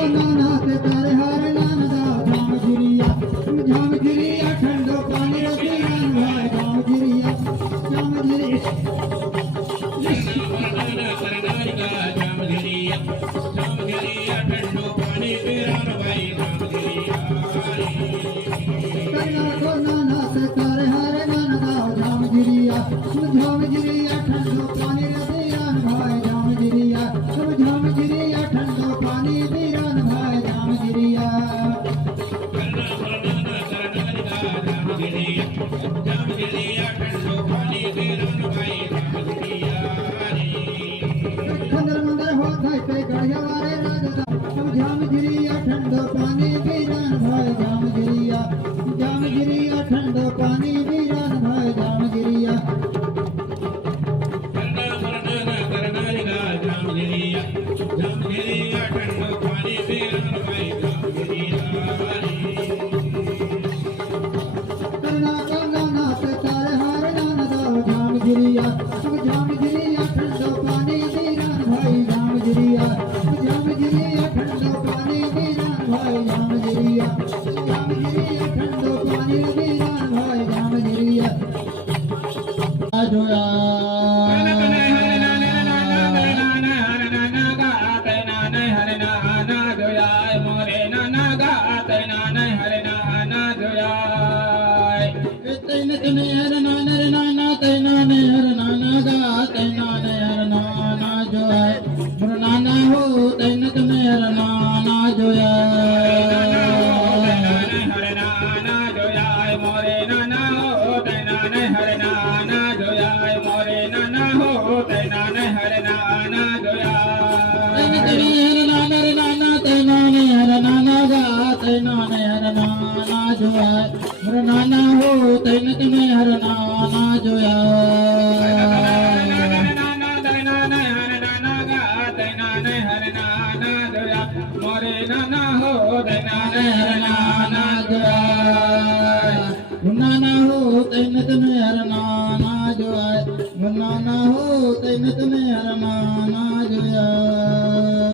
को नाना ते तारे हर नाम दा जाम गिरिया ठंडो पानी रतियान भाई जाम गिरिया करना को नाना ते तारे हर नाम दा जाम गिरिया ठंडो पानी रतियान भाई जाम गिरिया ठंडो पानी बीरान भाई जाम गिरिया खंडर मंदर हो थाई पे गढ़िया वारे राजा जाम गिरिया ठंडो पानी बीरान भाई जाम गिरिया ठंडो पानी बीरान भाई जाम गिरिया करना को नाना ते तारे हार नान दो जाम गिरिया ठंडो पानी बीरान भाई जाम गिरिया ठंडो पानी बीरान भाई जाम गिरिया ठंडो पानी बीरान भाई जाम गिरिया जोया तैन तने हर नाना रे नाना तैना ने हर नाना गा तैना ने हर नाना जो है मोर नाना हो तैन तने हर नाना जो है हर नाना जो है मोरे नाना हो तैना ने हर नाना जो है मोरे नाना हो तैना ने हर नाना जो है तैन तने हर नाना रे नाना तैना ने हर नाना गा तैना ने हर नाना जो है मोर नाना हो तैन तने हर नाना जो है मोरे नाना हो तैना ने हर नाना जो है नाना हो तैन तने हर नाना जो है नाना हो तैन तने हर नाना जो है।